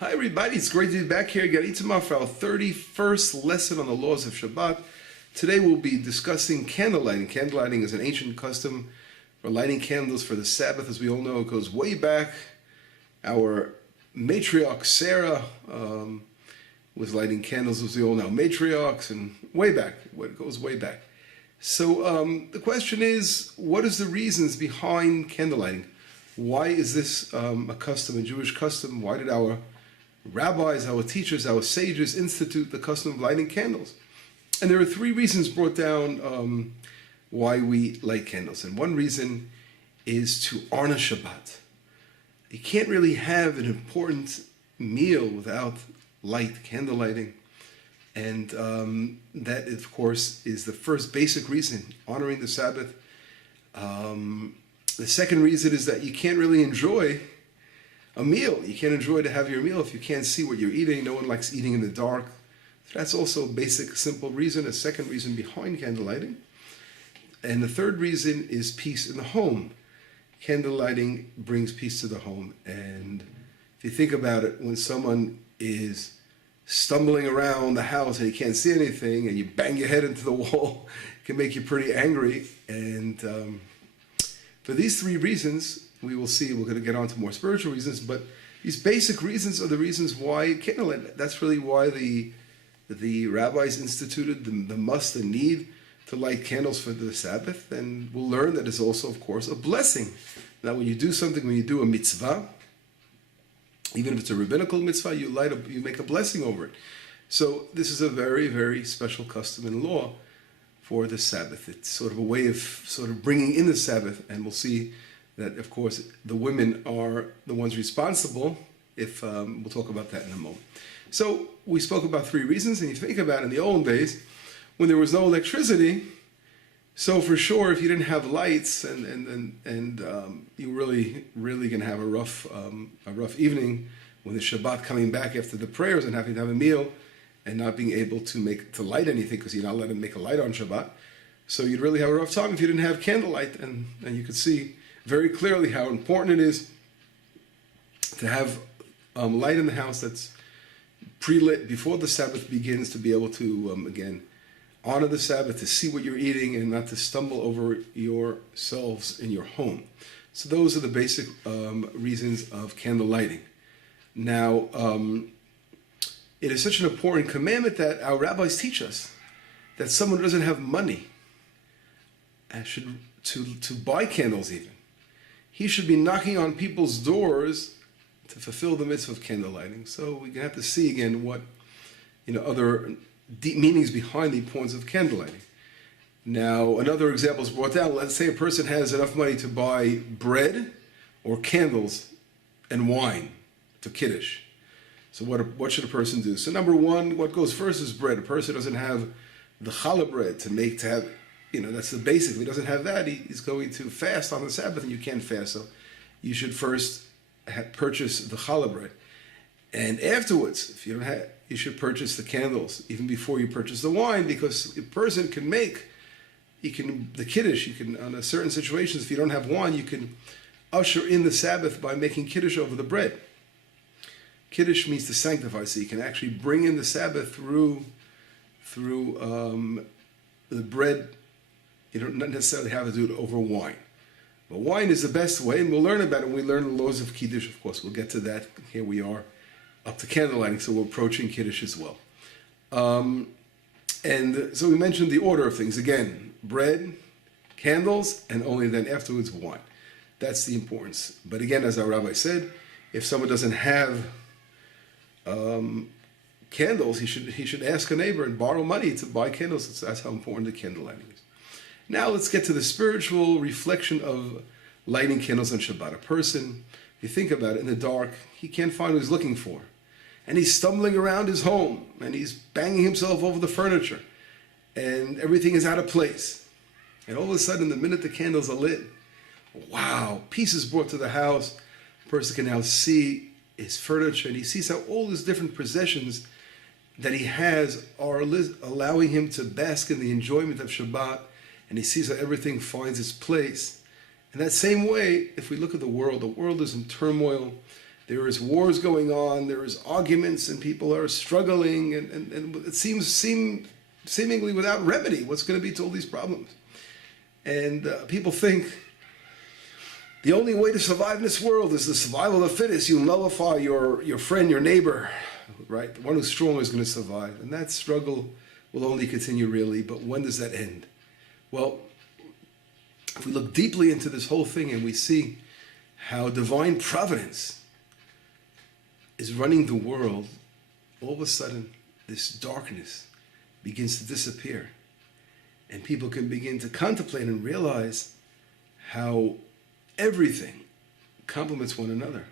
Hi everybody, it's great to be back here again for our 31st lesson on the laws of Shabbat. Today we'll be discussing candle lighting. Candle lighting is an ancient custom for lighting candles for the Sabbath. As we all know, it goes way back. Our matriarch Sarah was lighting candles, as we all know, matriarchs, and way back. It goes way back. So the question is, what is the reasons behind candle lighting? Why is this a custom, a Jewish custom? Why did our rabbis, our teachers, our sages institute the custom of lighting candles? And there are three reasons brought down why we light candles. And one reason is to honor Shabbat. You can't really have an important meal without light, candle lighting. And that, of course, is the first basic reason, honoring the Sabbath. The second reason is that you can't really enjoy a meal. You can't enjoy to have your meal if you can't see what you're eating. No one likes eating in the dark. So that's also a basic, simple reason, a second reason behind candle lighting. And the third reason is peace in the home. Candle lighting brings peace to the home. And if you think about it, when someone is stumbling around the house and you can't see anything and you bang your head into the wall, it can make you pretty angry. And for these three reasons, we will see, we're going to get on to more spiritual reasons, but these basic reasons are the reasons why candlelight. That's really why the rabbis instituted the must and need to light candles for the Sabbath. And we'll learn that it's also, of course, a blessing. Now, when you do something, when you do a mitzvah, even if it's a rabbinical mitzvah, you make a blessing over it. So this is a very, very special custom in law for the Sabbath. It's sort of a way of sort of bringing in the Sabbath, and we'll see that, of course, the women are the ones responsible. We'll talk about that in a moment. So we spoke about three reasons, and you think about it, in the old days, when there was no electricity, so for sure, if you didn't have lights, and you really going to have a rough evening when the Shabbat coming back after the prayers and having to have a meal and not being able to light anything because you're not allowed to make a light on Shabbat. So you'd really have a rough time if you didn't have candlelight, and you could see very clearly how important it is to have light in the house that's pre-lit before the Sabbath begins, to be able to, again, honor the Sabbath, to see what you're eating and not to stumble over yourselves in your home. So those are the basic reasons of candle lighting. Now, it is such an important commandment that our rabbis teach us that someone who doesn't have money should to buy candles even. He should be knocking on people's doors to fulfill the mitzvah of candle lighting. So we're going to have to see again what other deep meanings behind the importance of candle lighting. Now, another example is brought down. Let's say a person has enough money to buy bread or candles and wine for Kiddush. So what should a person do? So number one, what goes first is bread. A person doesn't have the challah bread to have, that's the basic. If he doesn't have that, he's going to fast on the Sabbath, and you can't fast. So you should first purchase the challah bread. And afterwards, if you don't have, you should purchase the candles, even before you purchase the wine, because a person can the Kiddush, on a certain situations, if you don't have wine, you can usher in the Sabbath by making Kiddush over the bread. Kiddush means to sanctify, so you can actually bring in the Sabbath through the bread. You don't necessarily have to do it over wine. But wine is the best way, and we'll learn about it when we learn the laws of Kiddush, of course. We'll get to that. Here we are, up to candle lighting, so we're approaching Kiddush as well. And so we mentioned the order of things. Again, bread, candles, and only then afterwards wine. That's the importance. But again, as our rabbi said, if someone doesn't have candles, he should ask a neighbor and borrow money to buy candles. That's how important the candle lighting is. Now let's get to the spiritual reflection of lighting candles on Shabbat. A person, if you think about it, in the dark, he can't find what he's looking for. And he's stumbling around his home, and he's banging himself over the furniture, and everything is out of place. And all of a sudden, the minute the candles are lit, wow, peace is brought to the house. The person can now see his furniture, and he sees how all his different possessions that he has are allowing him to bask in the enjoyment of Shabbat, and he sees how everything finds its place. In that same way, if we look at the world is in turmoil. There is wars going on, there is arguments, and people are struggling, and it seems seemingly without remedy. What's going to be to all these problems? And people think the only way to survive in this world is the survival of the fittest. You nullify your friend, your neighbor, right? The one who's strong is going to survive. And that struggle will only continue, really. But when does that end? Well, if we look deeply into this whole thing and we see how divine providence is running the world, all of a sudden, this darkness begins to disappear. And people can begin to contemplate and realize how everything complements one another.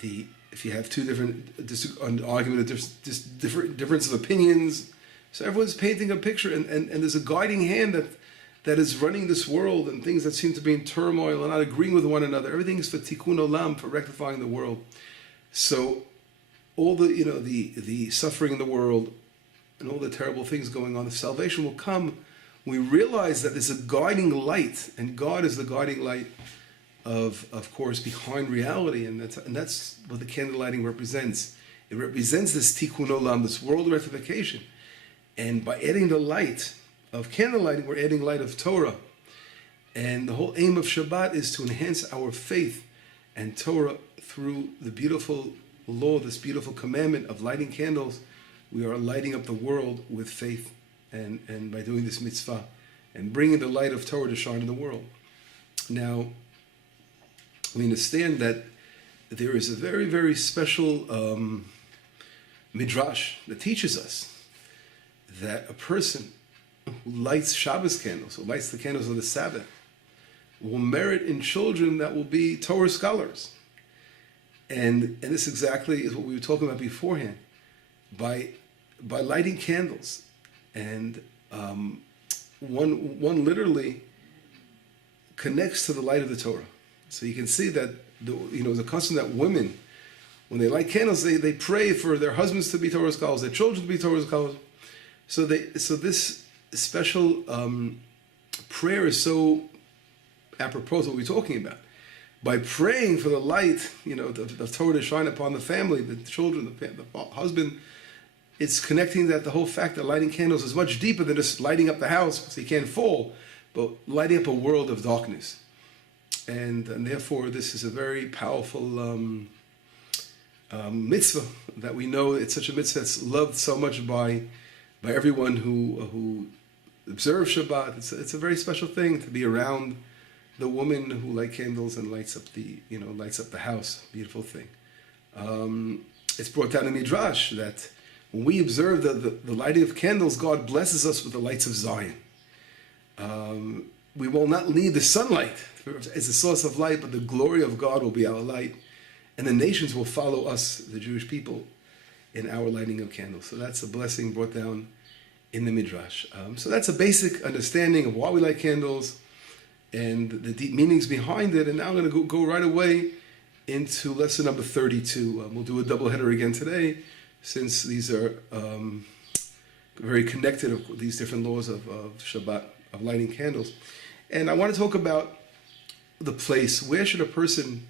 If you have two different difference of opinions, so everyone's painting a picture, and there's a guiding hand that is running this world, and things that seem to be in turmoil and not agreeing with one another. Everything is for tikkun olam, for rectifying the world. So all the suffering in the world and all the terrible things going on, the salvation will come. We realize that there's a guiding light, and God is the guiding light of course, behind reality, and that's what the candle lighting represents. It represents this tikkun olam, this world rectification. And by adding the light of candle lighting, we're adding light of Torah. And the whole aim of Shabbat is to enhance our faith and Torah through the beautiful law, this beautiful commandment of lighting candles. We are lighting up the world with faith, and by doing this mitzvah and bringing the light of Torah to shine in the world. Now, we understand that there is a very, very special midrash that teaches us that a person who lights Shabbos candles, who lights the candles of the Sabbath, will merit in children that will be Torah scholars. And this exactly is what we were talking about beforehand. By lighting candles, and one literally connects to the light of the Torah. So you can see that the custom that women, when they light candles, they pray for their husbands to be Torah scholars, their children to be Torah scholars. So this special prayer is so apropos of what we're talking about. By praying for the light, the Torah to shine upon the family, the children, the husband, it's connecting that the whole fact that lighting candles is much deeper than just lighting up the house so you can't fall, but lighting up a world of darkness. And therefore, this is a very powerful mitzvah that we know. It's such a mitzvah that's loved so much by everyone who observes Shabbat. It's a very special thing to be around the woman who lights candles and lights up the house. Beautiful thing. It's brought down in Midrash that when we observe the lighting of candles, God blesses us with the lights of Zion. We will not need the sunlight as a source of light, but the glory of God will be our light, and the nations will follow us, the Jewish people, in our lighting of candles. So that's a blessing brought down in the Midrash. So that's a basic understanding of why we light candles and the deep meanings behind it. And now I'm going to go right away into lesson number 32. We'll do a double header again today, since these are very connected, these different laws of Shabbat, of lighting candles. And I want to talk about the place. Where should a person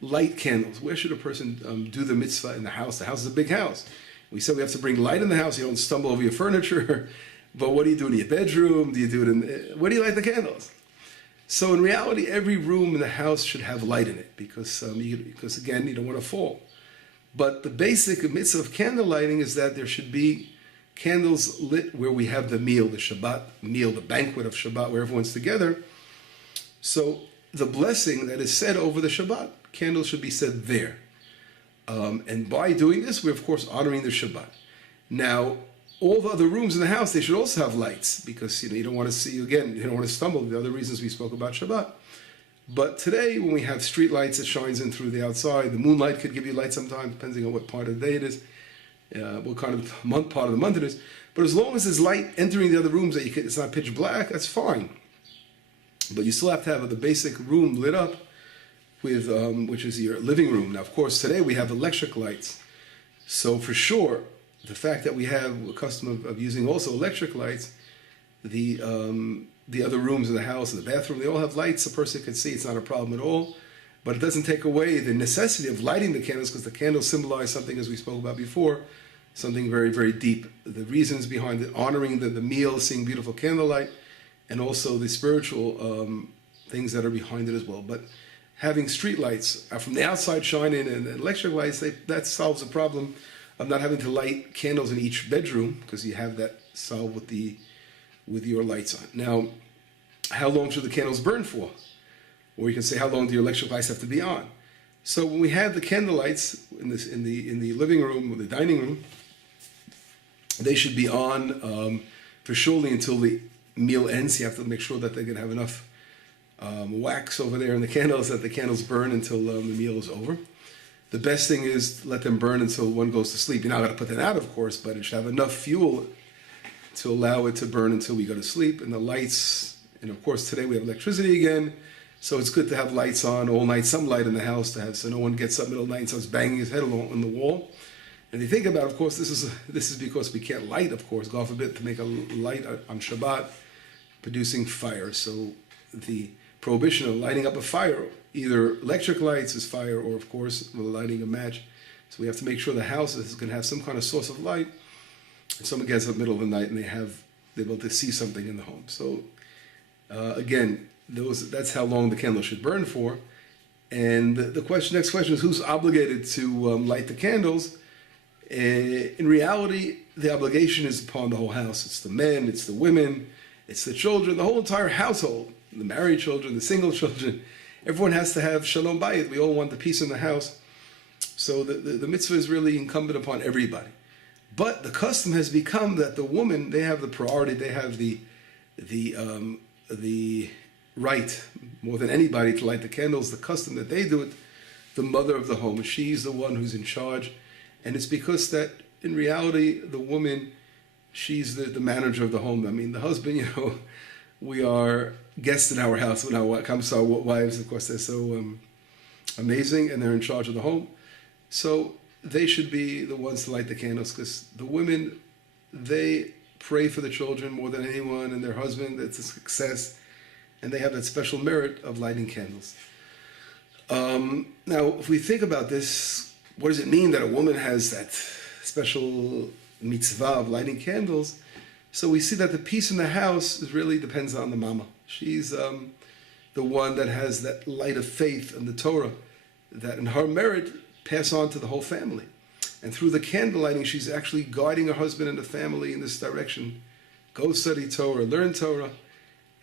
light candles? Where should a person do the mitzvah in the house? The house is a big house. We said we have to bring light in the house. You don't stumble over your furniture. But what do you do in your bedroom? Do you do it where do you light the candles? So in reality, every room in the house should have light in it, because again, you don't want to fall. But the basic mitzvah of candle lighting is that there should be candles lit where we have the meal, the Shabbat meal, the banquet of Shabbat, where everyone's together. So the blessing that is said over the Shabbat, candles should be said there. And by doing this, we're of course honoring the Shabbat. Now, all the other rooms in the house, they should also have lights, because you don't want to see, again, you don't want to stumble, the other reasons we spoke about Shabbat. But today, when we have street lights that shines in through the outside, the moonlight could give you light sometimes, depending on what part of the day it is, what kind of part of the month it is. But as long as there's light entering the other rooms, it's not pitch black, that's fine. But you still have to have the basic room lit up with, which is your living room. Now, of course, today we have electric lights. So for sure, the fact that we have a custom of using also electric lights, the other rooms in the house and the bathroom, they all have lights a person can see. It's not a problem at all. But it doesn't take away the necessity of lighting the candles, because the candles symbolize something, as we spoke about before, something very, very deep. The reasons behind it, honoring the meal, seeing beautiful candlelight, and also the spiritual things that are behind it as well. But having street lights from the outside shining and electric lights, that solves the problem of not having to light candles in each bedroom, because you have that solved with your lights on. Now, how long should the candles burn for? Or you can say, how long do your electric lights have to be on? So when we have the candle lights in the living room or the dining room, they should be on for surely until the meal ends. You have to make sure that they're going to have enough wax over there in the candles, that the candles burn until the meal is over. The best thing is to let them burn until one goes to sleep. You're not going to put that out, of course, but it should have enough fuel to allow it to burn until we go to sleep. And the lights, and of course today we have electricity again, so it's good to have lights on all night, some light in the house to have, so no one gets up middle of the night and starts banging his head on the wall. And if you think about it, of course, this is because we can't light, of course, God forbid, to make a light on Shabbat, producing fire. So the prohibition of lighting up a fire, either electric lights is fire, or of course, lighting a match. So we have to make sure the house is going to have some kind of source of light. And someone gets up middle of the night and they're able to see something in the home. So again, that's how long the candle should burn for. And the next question is, who's obligated to light the candles? In reality, the obligation is upon the whole house. It's the men, it's the women, it's the children, the whole entire household, the married children, the single children. Everyone has to have shalom bayit. We all want the peace in the house. So the mitzvah is really incumbent upon everybody. But the custom has become that the woman, they have the priority, they have the right, more than anybody, to light the candles. The custom that they do it, the mother of the home, she's the one who's in charge. And it's because that, in reality, the woman, she's the manager of the home. I mean, the husband, we are guests in our house when our wives, of course, they're so amazing, and they're in charge of the home. So they should be the ones to light the candles, because the women, they pray for the children more than anyone, and their husband, it's a success, and they have that special merit of lighting candles. Now, if we think about this, what does it mean that a woman has that special mitzvah of lighting candles? So we see that the peace in the house really depends on the mama. She's the one that has that light of faith and the Torah, that in her merit pass on to the whole family. And through the candle lighting, she's actually guiding her husband and the family in this direction. Go study Torah, learn Torah.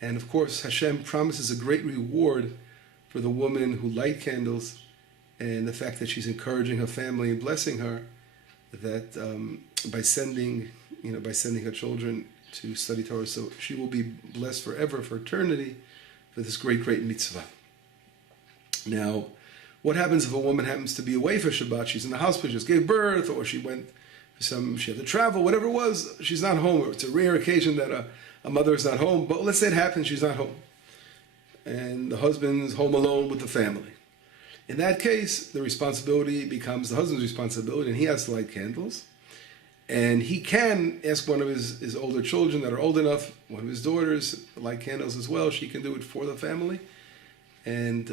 And of course, Hashem promises a great reward for the woman who light candles, and the fact that she's encouraging her family and blessing her, that by sending her children to study Torah, so she will be blessed forever, for eternity, for this great, great mitzvah. Now, what happens if a woman happens to be away for Shabbat? She's in the hospital, just gave birth, or she had to travel, whatever it was, she's not home. Or it's a rare occasion that a mother is not home, but let's say it happens, she's not home. And the husband's home alone with the family. In that case, the responsibility becomes the husband's responsibility, and he has to light candles. And he can ask one of his older children that are old enough, one of his daughters, to light candles as well. She can do it for the family. And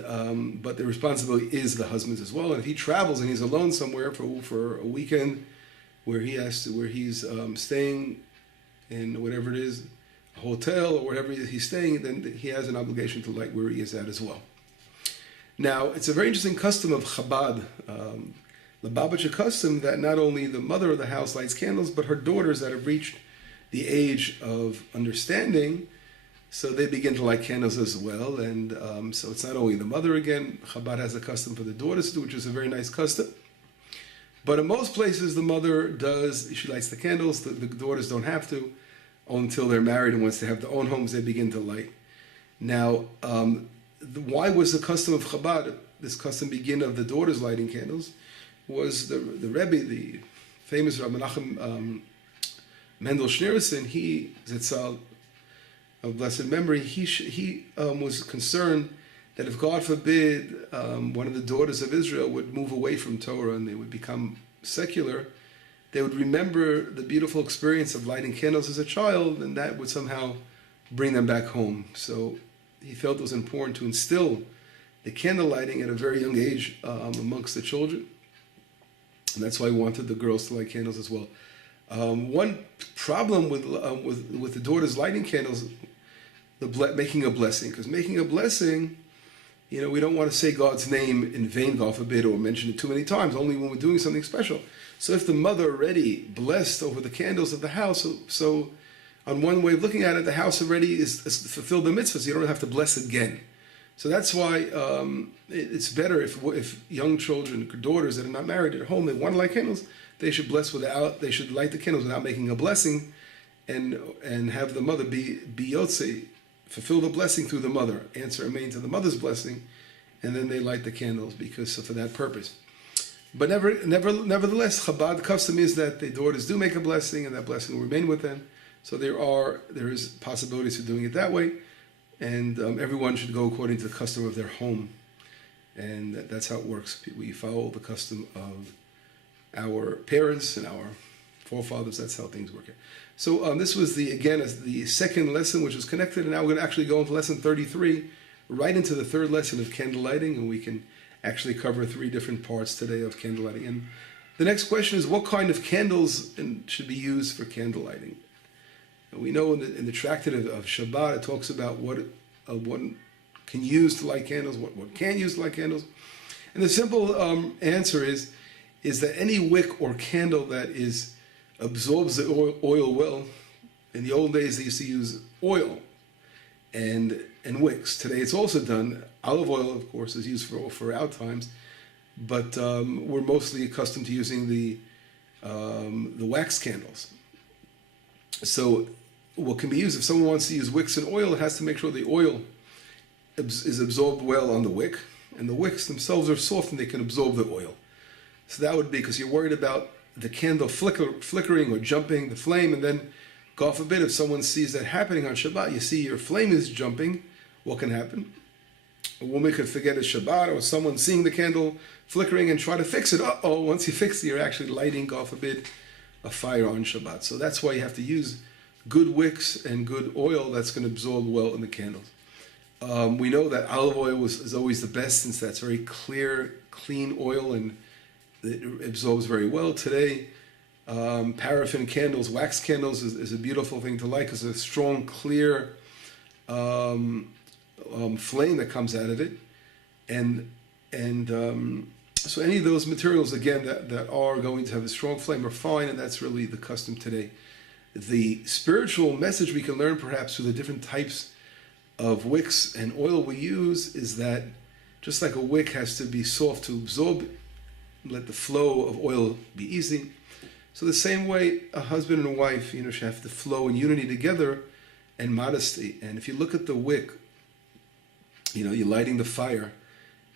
but the responsibility is the husband's as well. And if he travels and he's alone somewhere for a weekend, where he's staying in whatever it is, a hotel or wherever he's staying, then he has an obligation to light where he is at as well. Now, it's a very interesting custom of Chabad, the Lubavitcher custom, that not only the mother of the house lights candles, but her daughters that have reached the age of understanding, so they begin to light candles as well. And so it's not only the mother again. Chabad has a custom for the daughters too, which is a very nice custom. But in most places, the mother she lights the candles. The daughters don't have to until they're married, and once they have their own homes, they begin to light. Now, why was the custom of Chabad, this custom begin of the daughters lighting candles, was the Rebbe, the famous Rabbi Menachem Mendel Schneerson, he, Zitzal, of blessed memory, he was concerned that if, God forbid, one of the daughters of Israel would move away from Torah and they would become secular, they would remember the beautiful experience of lighting candles as a child, and that would somehow bring them back home. So he felt it was important to instill the candle lighting at a very young age amongst the children. And that's why we wanted the girls to light candles as well. One problem with the daughters lighting candles, making a blessing, because making a blessing, we don't want to say God's name in vain, God forbid, or mention it too many times, only when we're doing something special. So if the mother already blessed over the candles of the house, so on one way of looking at it, the house already is fulfilled the mitzvah, so you don't have to bless again. So that's why it's better if young children, daughters that are not married at home, they want to light candles, they should they should light the candles without making a blessing, and have the mother be yotze, fulfill the blessing through the mother, answer amen to the mother's blessing, and then they light the candles for that purpose. But nevertheless, Chabad custom is that the daughters do make a blessing, and that blessing will remain with them. So there is possibilities of doing it that way, and everyone should go according to the custom of their home, and that's how it works. We follow the custom of our parents and our forefathers. That's how things work. So this was the second lesson, which was connected, and now we're going to actually go into lesson 33, right into the third lesson of candle lighting, and we can actually cover 3 different parts today of candle lighting. And the next question is, what kind of candles should be used for candle lighting? We know in the tractate of Shabbat, it talks about what one can use to light candles, what can't use to light candles. And the simple answer is that any wick or candle that absorbs the oil well. In the old days, they used to use oil and wicks. Today, it's also done. Olive oil, of course, is used for our times, but we're mostly accustomed to using the wax candles. So what can be used, if someone wants to use wicks and oil, it has to make sure the oil is absorbed well on the wick, and the wicks themselves are soft and they can absorb the oil. So that would be because you're worried about the candle flickering or jumping the flame, and then, God forbid, if someone sees that happening on Shabbat, you see your flame is jumping, what can happen? A woman could forget it's Shabbat, or someone seeing the candle flickering and try to fix it. Once you fix it, you're actually lighting, God forbid, a fire on Shabbat. So that's why you have to use good wicks and good oil that's going to absorb well in the candles. We know that olive oil is always the best, since that's very clear, clean oil, and it absorbs very well. Today, paraffin candles, wax candles is a beautiful thing to light because there's a strong, clear flame that comes out of it. So any of those materials, again, that are going to have a strong flame are fine, and that's really the custom today. The spiritual message we can learn perhaps through the different types of wicks and oil we use is that just like a wick has to be soft to absorb, let the flow of oil be easy. So the same way a husband and a wife, should have to flow in unity together and modesty. And if you look at the wick, you're lighting the fire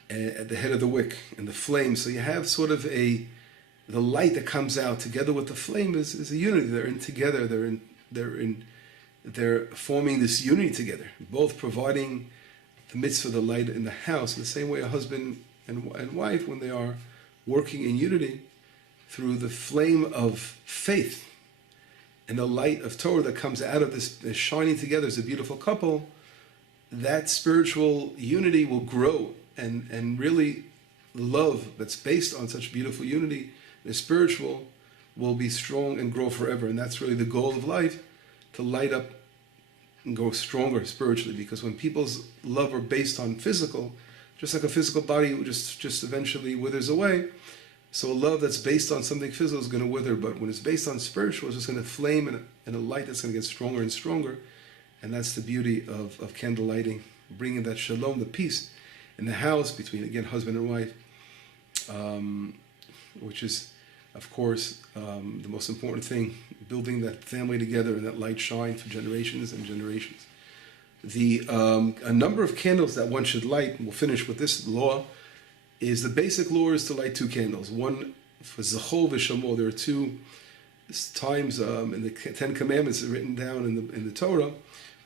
at the head of the wick and the flame. So you have sort of the light that comes out together with the flame is a unity. They're in together. They're forming this unity together, both providing the mitzvah, the light in the house. In the same way, a husband and wife, when they are working in unity through the flame of faith and the light of Torah that comes out of this shining together as a beautiful couple, that spiritual unity will grow, and really love that's based on such beautiful unity, the spiritual, will be strong and grow forever. And that's really the goal of life, to light up and go stronger spiritually, because when people's love are based on physical, just like a physical body just eventually withers away, so a love that's based on something physical is going to wither, but when it's based on spiritual, it's just going to flame in a light that's going to get stronger and stronger. And that's the beauty of candle lighting, bringing that shalom, the peace in the house between, again, husband and wife, which is, of course, the most important thing, building that family together and that light shine for generations and generations. A number of candles that one should light, and we'll finish with this law, is the basic law is to light 2 candles. One for Zachol v'Shamor. There are 2 times in the 10 Commandments written down in the Torah.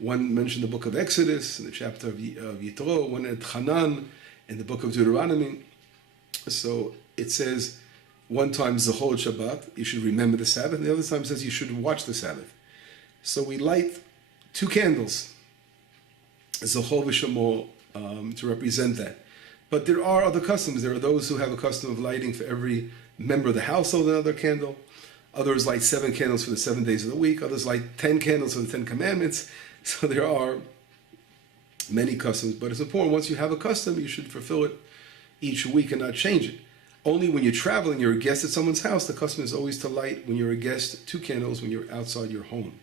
One mentioned the book of Exodus, in the chapter of Yitro, one at Hanan, in the book of Deuteronomy. So it says, one time Zachol Shabbat, you should remember the Sabbath, and the other time says you should watch the Sabbath. So we light 2 candles, Zachol v'Shamor, to represent that. But there are other customs. There are those who have a custom of lighting for every member of the household another candle. Others light 7 candles for the 7 days of the week. Others light 10 candles for the 10 commandments. So there are many customs. But it's important, once you have a custom, you should fulfill it each week and not change it. Only when you're traveling, you're a guest at someone's house, the custom is always to light, when you're a guest, 2 candles when you're outside your home.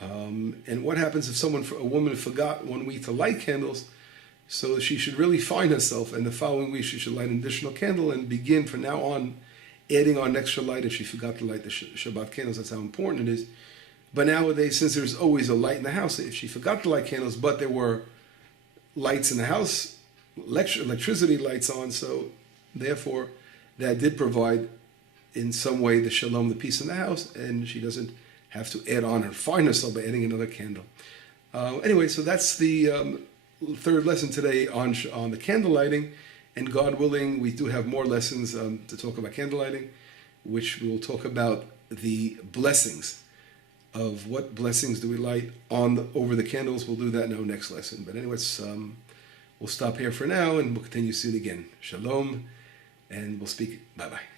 And what happens if a woman forgot one week to light candles? So she should really find herself, and the following week she should light an additional candle and begin from now on adding on an extra light if she forgot to light the Shabbat candles. That's how important it is. But nowadays, since there's always a light in the house, if she forgot to light candles, but there were lights in the house, electricity lights on, so therefore that did provide in some way the shalom, the peace in the house, and she doesn't have to add on or find herself by adding another candle. Anyway, so that's the third lesson today on the candle lighting, and God willing, we do have more lessons to talk about candle lighting, which we will talk about the blessings of what blessings do we light over the candles. We'll do that in our next lesson. But anyways, we'll stop here for now, and we'll continue soon again. Shalom, and we'll speak. Bye-bye.